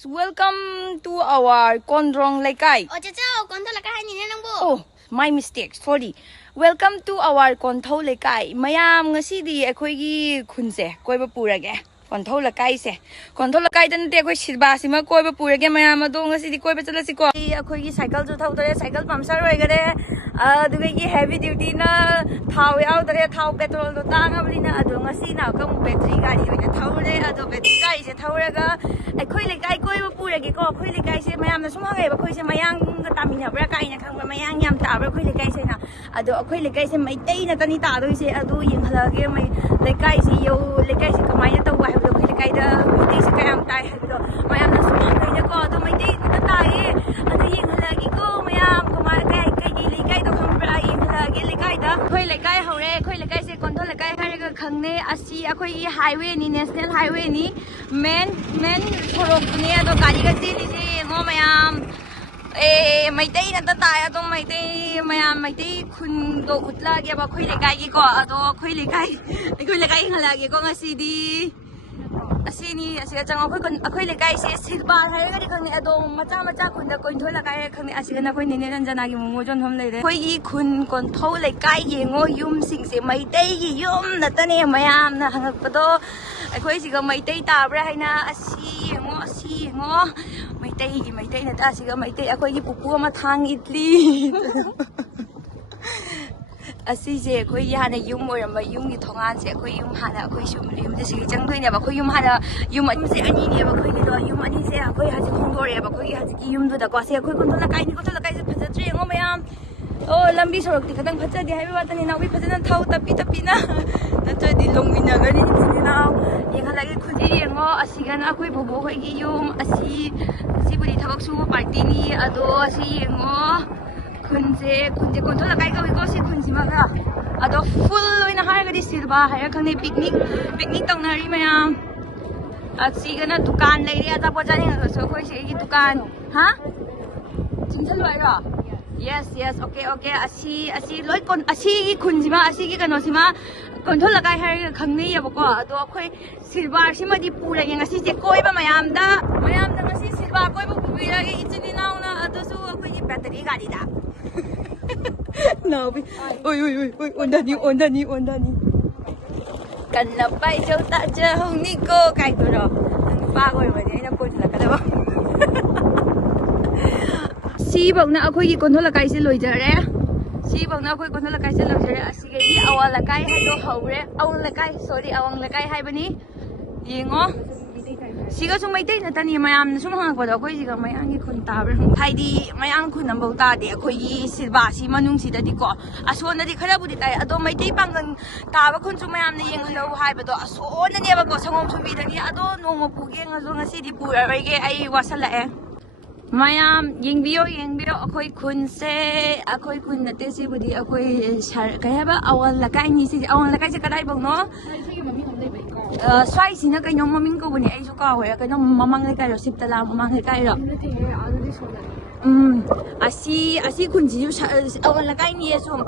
guys, welcome to our Kondrong leikai. Oh, my mistake. Sorry. Welcome to our Kontho leikai. Mayam ngasidi eikhoi gi khunse koiba purage. Kontho leikai se. Kontho leikai dan te eikhoi silba sima koiba purage mayam ado ngasidi koiba chalasi ko. Eikhoi gi cycle jo thau dare cycle puncture roi gare. Aduga gi heavy duty na thau yaw dare thau petrol do tangabli na ado ngasi na kam battery gari oina thaure ado battery gari se thauraga eikhoi leikai koiba purage ko eikhoi leikai se mayam na sumha ga eikhoi se mayang ga tamina bra kai na khangba mayang yam ta bra eikhoi leikai se na ado eikhoi leikai se mai tei na tani ta do se ado yeng halage mai leikai se yo leikai se kamai na tawa ha eikhoi leikai da mai se kayam tai ha do mayam na sumha ga na ko ado mai tei na tai ado yeng halage ko mayam kamai kai kai gi leikai do khambra yeng halage leikai da eikhoi leikai hore eikhoi leikai se Kontho leikai ha ga khangne asi eikhoi gi highway ni national highway ni main sorok ni ado gari ga chili se ngo mayam mai tei na ta tai ado mai tei mayam mai tei khun do utla ge ba khoi leikai gi ko ado khoi leikai halage ko ngasi di asini asiga chang akhoi leikai se silba haira ga khangni ado macha khun da Kontho leikai khangni asiga na khoi nene ranjana gi mo jon hom leire khoi gi khun Kontho leikai gi ngo yum sing se mai tei gi yum na tane mayam na hangak pado eikhoi siga mai tei ta bra haina asi ngo mai tei na ta asiga mai tei akhoi gi pupu ma thang itli asi je khoi hana yum oramba yum gi thongan se khoi yum hana khoi sum lim de sigi chang doine ba khoi yum hana yum se ani ne ba khoi gi do yum ani se khoi ha ji khong dore ba khoi gi ha ji yum du da ko se khoi Kontho leikai ni Kontho leikai se phajatre ngo mayam oh lambi sorok ti khadang phajadi haiba watani nawi phajana thau tapi na ta di longmina gani ni na yeng halage khudi yengo asiga na khoi bobo khoi gi yum asi budi thabak su party ni ado asi yengo khunje Kontho leikai ka ko si khunji ma ga ado full loina har ga di silba har khangni picnic tongnari mayam asiga na dukan leire ata bojani ga so khoi se gi dukan ha chinchal wai ra yes okay asi loi kon asi gi khunji ma asi gi kano sima Kontho leikai har ga khangni ya ba ko ado khoi silba sima di pura yang asi je koi ba mayam da ngasi silba koi ba pubira ge ichini naw na ado su khoi gi battery Garida Nabi, oi, ondani. Cần lập bay châu ta chơi không ní cô cài tôi rồi, pha rồi mà đấy nó cô là cái đó. Si bậc nào khôi gì Kontho leikai sẽ lôi giờ đấy. Si bậc nào khôi Kontho leikai sẽ lôi giờ đấy. Si cái gì awal leikai hay đồ hậu đấy, awang leikai hay bên ní, gì ngó. Siga sum mai tei na tani mayam sum hang ko da khoi siga mayang gi khun ta bra thai di mayang khun nambau ta de khoi gi silba si manung si da di ko aso na di khara budi tai ado mai tei pangang ta ba khun sum mayam na yeng halo hai ba do aso na ne ba ko sangom sum bi da ni ado no mo pu ge nga zo nga si di pu ra ge ai wasala mayam yeng bio akhoi khun se akhoi khun na te si budi akhoi sar kai ba awal leikai ni si awal leikai se kadai bang no Swai sina kay nyong maming ko bani ay so ka hoya kay nyong mamang lekay ro sip tala mamang lekay ro asi kunji yu awal lekay ni sum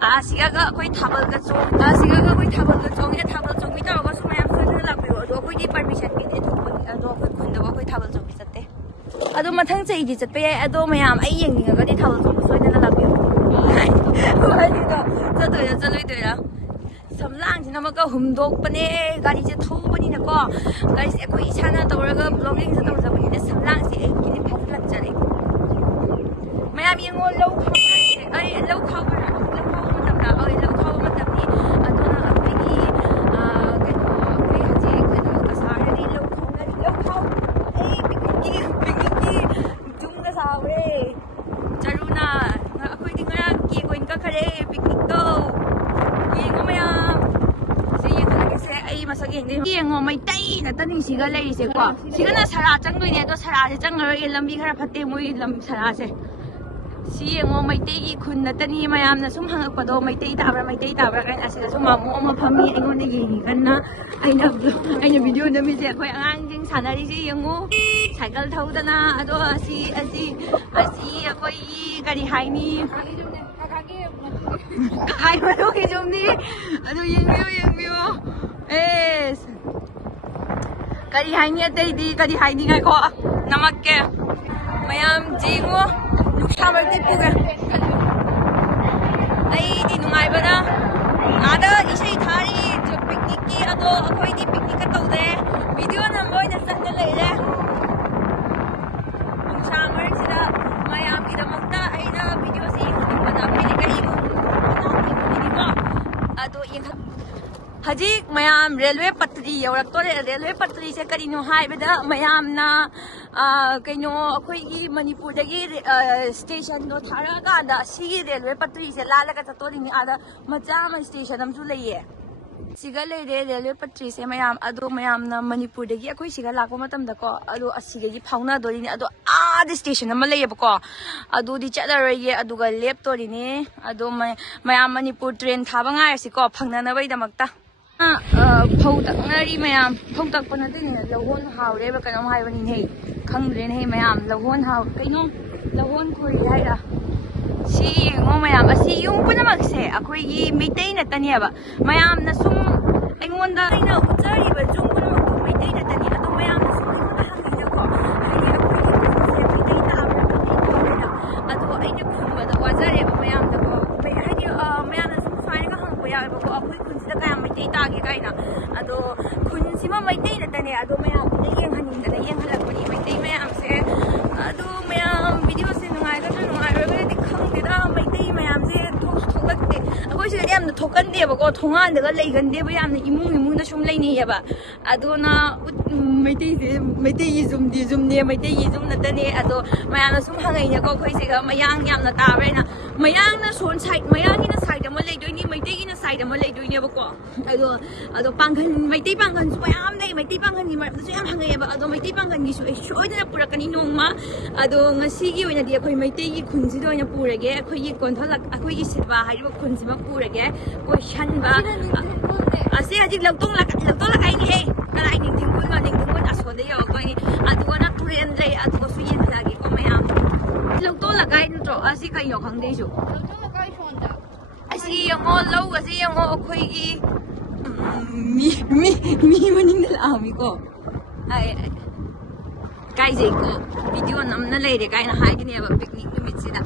asiga ga koi thabal ga chong ya thabal chong mi ta ko sum ya sa la bi do koi di permission bi de thong bani do koi kun da koi thabal chong chatte ado mathang chei di chat pe ado mayam ai yeng ni ga di thabal chong soi na la bi ai di do cha loi doi la samlang sina ma ka humdok pane gari je thau bani na ko gari se koi isana tawraga vlogging sa tawja bani na samlang se kini phatlak jare mayam yengo low khau ma tam ni adona apni ke no koi haji ke no ka sare ni low khau picnic ki jum da sawe charuna akoi dinga ki koin ka khare picnic to Yengo mai tai na taning siga lai se ko siga na sara chang doi ne do sara se chang ro ye lambi khara phatte moi lam sara se si yengo mai tai gi khun na tani mayam na sum hangak pa do mai tai ta bra kan asiga sum ma mo phami engo ne gi kan na aina video na mi je khoi angang jing sanari ji yengo cycle thau da na ado asi khoi gari hai ni hai ma do ge jom ni ado yeng bio Kari hai ni atay di kari hai ni ngay ko नमक के ma'am जीगो नुक्सा मरते पुगे अईदी नुंगाइबना आदा इसे थारी जो picnic की अदो अखोइदी पिकनिक का तौदे वीडियो नंबर ओइना चंगल लेले नुक्सा मरसिदा मैम इदमक्ता अइना वीडियो से बना फिर करी अदो यंग हजिक मैम रेलवे पटरी यौरक्तोरे रेलवे पटरी से करीनो हाइबदा मैमना कइनो अखोइगी मणिपुरदगी स्टेशन दो थाराकादा सिगी रेलवे पटरी से लालगा चतोरिनी आदा मचा म स्टेशन अमसु लइए सिगा लेरे रेलवे पटरी से मैम अदो मैमना मणिपुरदगी अखोइ सिगा लाको मतमदको अदो असिगगी फाउना दोरिनी अदो आद स्टेशन अमा लइयेबको अदोदि चलरइये अदुगा लेपतोरिनी अदो मैम मणिपुर ट्रेन थाबा ngaयसिको फंगननबैदमक्ता फौ तकनरी मैम फौ तकप नतने लहोन हावरेबा कनो हाइबनी हे खंग्रेन हे मैम लहोन हाव कइनो लहोन खोरि हाइरा सी ngो मैम असि yung पुनमक्से अखोइगी मैतै नतनेबा मैम न सुम अइंगोंदा अइना उचरिबा जुंग पुनमक मैतै नतने अदो मैम न सुम अइंगोंदा हंगैनको हाइगे अखोइगी मैतै ताबा अदो अइना खुमबदा वाजरेबा मैम नको हाइगे मैम न सुम फाइनगा हंगबा याबको अखोइ खुनसिदा कयाम मैतै तागे काइना अदो खुनसिमा मैतै नतने अदो मैम येंगहनिंगदना येंगहलकपनि मैतै मैम से अदो मैम वीडियो से नुंगाइगदना नुंगाइरगदि खंगदेदा मैतै मैम से थोकलक्ते अखोइ से यामना थोकंदेबको थोंगानदगा लेगंदेबा यामना इमुंदा सुम लेनेयेबा अदोना मैतै से मैतै जुमदि जुमने मैतै जुम नतने अदो मैमना सुम हंगैनको अखोइ सेगा मयांग यामना ताबरेना मयांगना सोन साइड मयांगिना साइड अमा लेदोइनी मैतैगिना साइड अमा लेदोइनेबको अदो पांगन मैतै पांगन सु याम नै मैतै पांगन नि मरदसु याम हंगैयेबा अदो मैतै पांगन गिसु सोइदना पुरकनी नोंमा अदो ngasiगी ओइनादि अखोइ मैतैगी खुनसिद ओइना पुरगे अखोइगी कोन्थलक अखोइगी सिरबा हाइबा खुनसिमा पुरगे कोइसनबा असे हजिक लक्तों लकाइनी हे कलाइ निंथिंगुन असोदे यौगोइनी अदुगना तुरेंद्रै अदुगसु येथलागे को मयाम लक्तों लकाइ नत्रो असे कइनो खंगदेसु असी यंगो लौ असे यंगो अखोइगी मी मनिंदा लामिको आय काइजेको वीडियो नमना लेरे काइना हाइगनेबा पिकनिक नुमितसिदा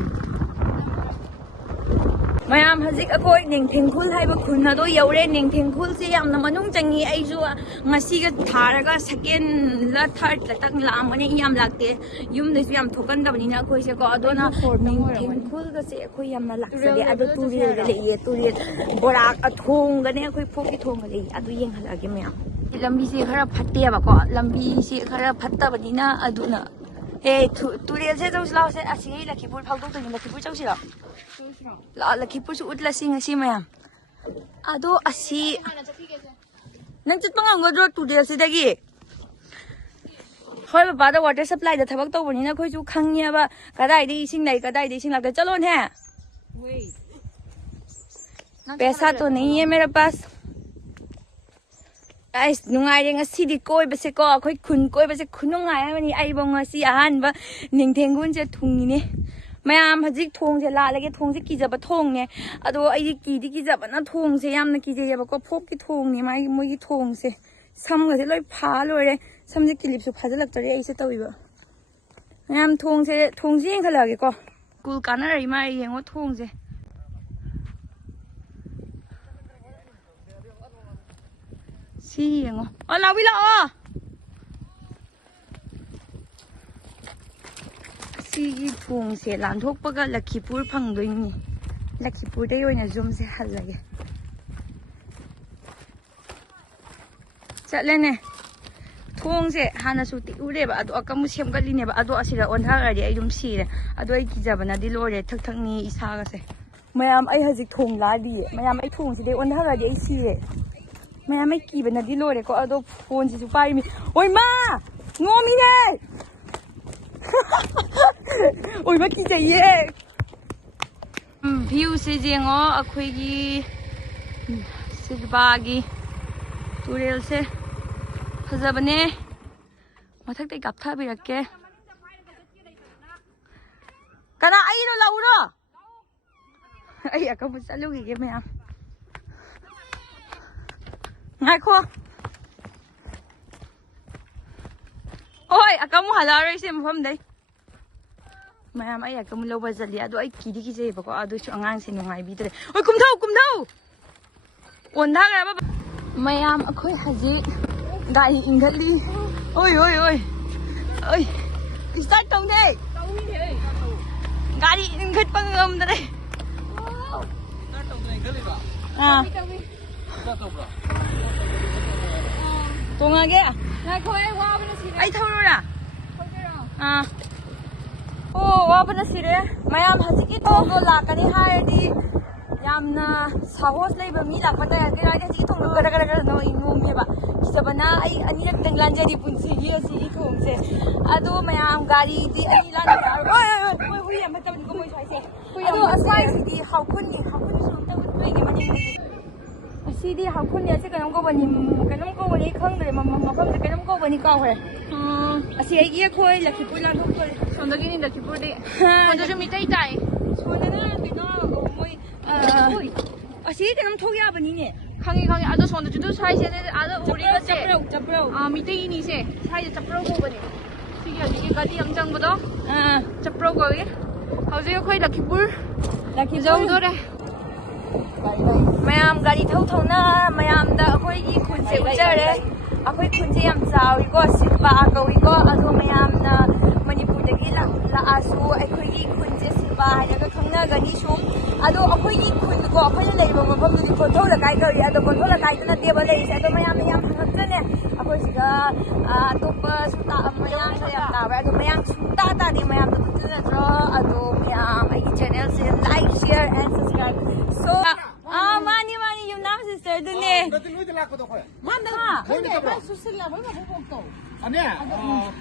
मैम हजिक अखोइ निंथेंखुल हाइबा खुनदो यौरे निंथेंखुल से यामना मनुंग चंगी आइजु ngasiga थारगा सेकेंड ला थर्ड ला तक लामने याम लागते युमदसु याम थोकंदबनिना अखोइ से को अदोना निंथेंखुल गा से अखोइ यामना लाक्सगे अदो तुरिल गा लेये तुरिल बोराक अथोंगने अखोइ फोकी थोंग ले अदो येंगहलागे मैम लंबी से खरा फट्टेबा को लंबी से खरा फट्टबनिना अदुना ए तुरिल से जौस लाव से असि लखीपुर फाउदो तो लखीपुर चौसिरा लखीपुर से उतलसी ngasi मैम अदो असि नंग चटपा ngamgodro तुरिल से दगी होय बाबा वाटर सप्लाई दा थबक तौबनिना खोइजु खंगेबा कदाइदि इसिंग लाई कदाइदि इसिंग लागदा चलो ने पैसा तो नहीं है मेरे पास आइस नुंगाइरे ngasiदी कोइबसे को अखोइ खुन कोइबसे खुनुंगाइबनि आइबो ngasi अहानबा निंथेंगुन से थुंगिने मैम हजिक थोंग से लालगे थोंग से किजब थोंगने अदो आइदि कीदि किजबना थोंग से यामना किजेयबको फोक की थोंगने माई मोगी थोंग से समगसे लोइ फा लोरे समजे क्लिप सु फाजलक्तरे आइसे तविबा मैम थोंग से येंखलागे को कुल कानरइ मा येंगो थोंग से सी येंगो ओ लावी लाओ सिगी थोंग से लांथोकपगा लखीपुर फंगदोइनी लखीपुर दे ओइना जुम से हल्लगे चलेने थोंग से हाना सुति उरेबा अदो अकमु सेमगलिनेबा अदो असिरा ओन्हागादि आई दुम सिरे अदो आई किजबना दि लोरे थक थकनी इसागा से मैम आई हजिक थोंग लादी मैम आई थोंग से दे ओन्हागादि आई सिरे मैम आई कीबना दि लोरे को अदो फोन से पाइमी ओइ मा ngomine ओइ मा की चाहिए व्यू से जेंगो अखोइगी सिरबागी तुरेल से फजबने मथक्ते गापथा बिरके कना आइरो लाउरो आई अकबु चलुगी के ma'am ngakho Oi, akamu halare se mafam dai. Mayam ai akamu lo bazali ado ai kidi ki je ba ko ado chu angang se nungai bi dre. Oi kumthau. On da ga ba. Mayam akhoi haji gai ingali. Oi. Start tong dai. Gari ingat pangam dre. Start tong dai gali ba. Start tong ba. Tongage. Eikhoi wa bana sire. Ai thorora. Thorora. Oh, wabana sire. Mayam haziki togo lakani haidi. Yamna sahos leiba mi lakpata yagira haziki togo gara no ingum heba. Sabana ai anirak tenglanjari punsi hi asi thomse. Ado mayam gari di ai lan. Oi yam matam ko moi sai se. Ado asai di haukun somta utpegi mani. Asidi haukun ya se kanam ko bani khang dre mafam se kanam ko bani ka hore. Asi ai ye khoi lakhipur la thok tore. Sondagi ni Lakipur de. Sonda ju mitai tai. Sonana kino moi asi kanam thok ya bani ne. Khangi ado sonda ju du sai se de ado uri ga se. Chaprau. Mitai ni se. Sai de chapro ko bani. Sigi agi gadi am jang bodo. Chapro ko ge. Hauji akhoi Lakipur. Jong do re. Mayam gari thau na mayam da akhoi gi khun se uchare. Akhoi khun se yam chawi ko silba kawi ko ado mayam na Manipur dagi la asu akhoi gi khun se silba haga khangna gani sum ado akhoi gi khun ko akhoi le ba mafam du konthol la kai kawi ado konthol la kai na teba le ado mayam hangakne akhoi siga topa suta mayam sa yam ta ado mayam suta ta di mayam da khun na tro ado mayam ai channel se like share and subscribe so mani yung nam sister dun eh. Dati mo ito lakot ako eh. Ha? Ano ka ba? Ano yan?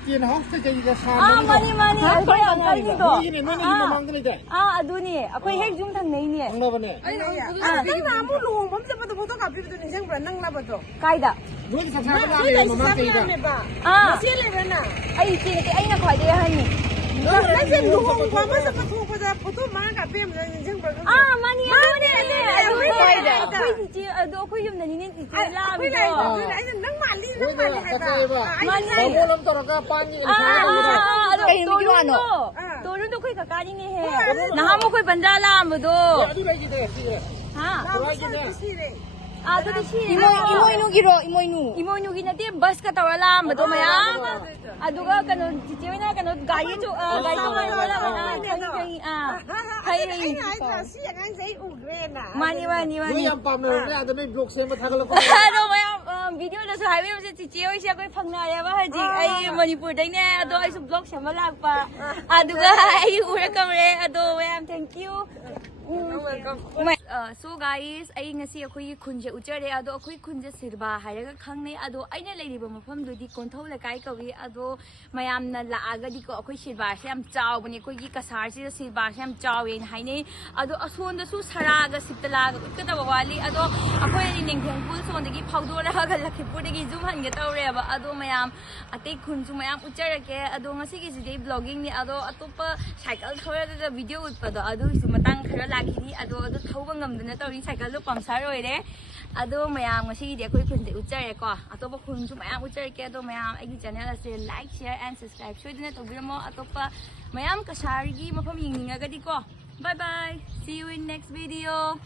Kinahong sa kayo ka sa Mani. Ako'y ang kalmi ko. Hindi mo namang ganito eh. Ado ni. Ako'y heg yung thang na yun eh. Ang laban eh. Nang namu luong bom sa patubuto ka pipi ni siyang brand nang labato. Kaida. Doon sa sabi namin, mamang kayo ka. ba? Masili ba na? Ay, tinati. Ay, nakwadehan ni. Kasi luong bom sa patubuto sa puto mga ka pipi ni siyang brand. Mani. Ado ni. Kaida. Ako'y titi. Ado ako'y yung naninin titi. Ako'y lai. Ay, nang mali Kasi ba? Ay, Bagulam to ka pani. Ado, Torun do ko'y kakanin ni he. Nahamo ko'y bandala mo do. Ano lagi deh? Sige. Ha? sire. Ado di siya. Imo inu ginati bus ka tawala mo do mayam. Ado ka kanon chichiwi na kanon gaya jo gaya wala kangi Ay, kasi ang say ugre na. Mani. Doon yung pamela niya, ano may blok siya matagal ako. Ano mayam video na sa highway mo sa chichiwi siya ko'y pangnare ba haji ay Manipur dai ne ado ay sa vlog siya malagpa. Ado ka ay ura kamre ado mayam thank you. So guys, ay ngasi ako'y khunje uchare ado ako'y khunje sirba hairaga khangnei ado aina leiriba mafam dudi konthau lakai kawi ado mayam na laaga di ko ako'y sirba se yam chawbani ako'y gi kasar si sirba se yam chawen hainei ado asonda su saraga siptalaga utkata wali ado ako'y ni ningtheng pul sondagi phawdora ga Lakipur dagi zoom han ga tawre ba ado mayam atei khunju mayam uchare ke ado ngasi gi jidei vlogging ni ado atopa cycle thora da video utpado ado su matang khara lagini ado thauba ngamdana tawri cycle lo pamsar oire ado mayam ngasi di ako'y khunje uchare ko atopa khunju mayam uchare ke ado mayam agi channel ase like share and subscribe soidina tawbiramo atopa mayam kasarigi mafam yingninga gadi ko bye bye see you in next video